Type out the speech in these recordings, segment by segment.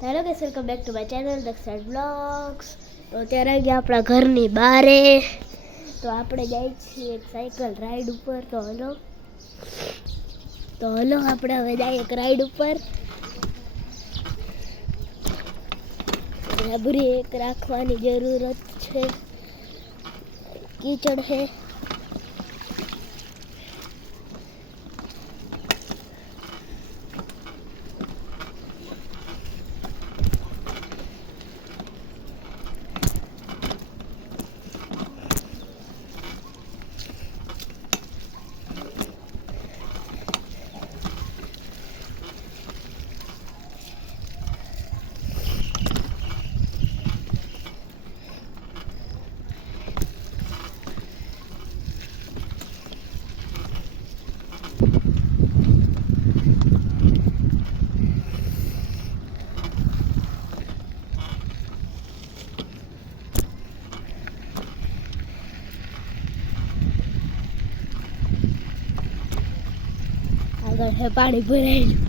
Hello guys, welcome back to my channel Dakshad vlogs. તો અત્યારે આવી ગયા આપણા ઘરની બારે. તો આપણે જઈએ છીએ એક સાયકલ રાઈડ ઉપર. તો હલો આપણે હવે જઈએ એક રાઈડ ઉપર. રબરી એક રાખવાની જરૂરત છે, કીચડ છે. આગળ છે પાણી ભરાયેલું.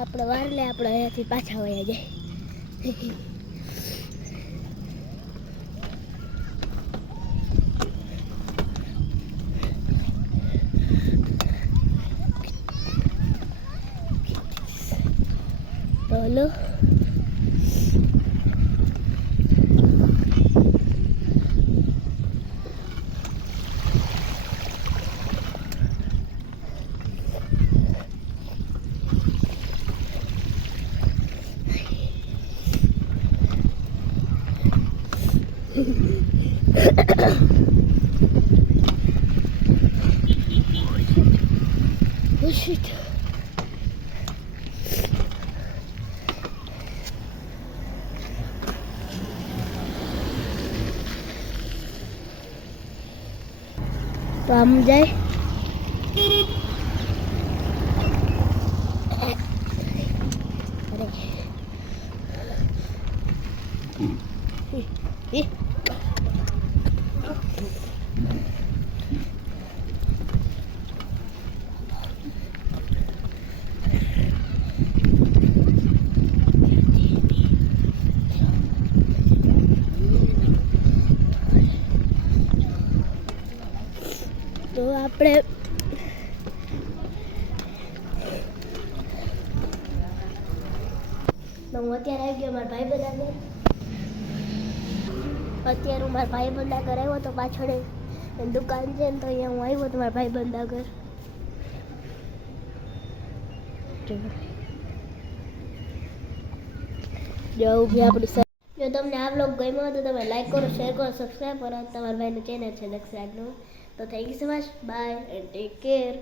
આપણે વાર લે, આપણે અહીંયાથી પાછા વયા જાય. તો હલો Oh shit. तो हम जाए તો આપણે હું અત્યારે આવી ગયો મારા ભાઈબંધ આગળ. અત્યારે હું મારા ભાઈબંધ આગળ આવ્યો તો પાછળ દુકાન છે ને, તો અહીંયા હું આવ્યો તો મારા ભાઈબંધ આગળ. જો બી આપણી જો તમને આ બ્લોગ ગમ્યો હોય તો તમે લાઈક કરો, શેર કરો, સબસ્ક્રાઈબ કરો. તમારા ભાઈનું ચેનલ છે દક્ષરાજનું. તો thank you so much. Bye and take care.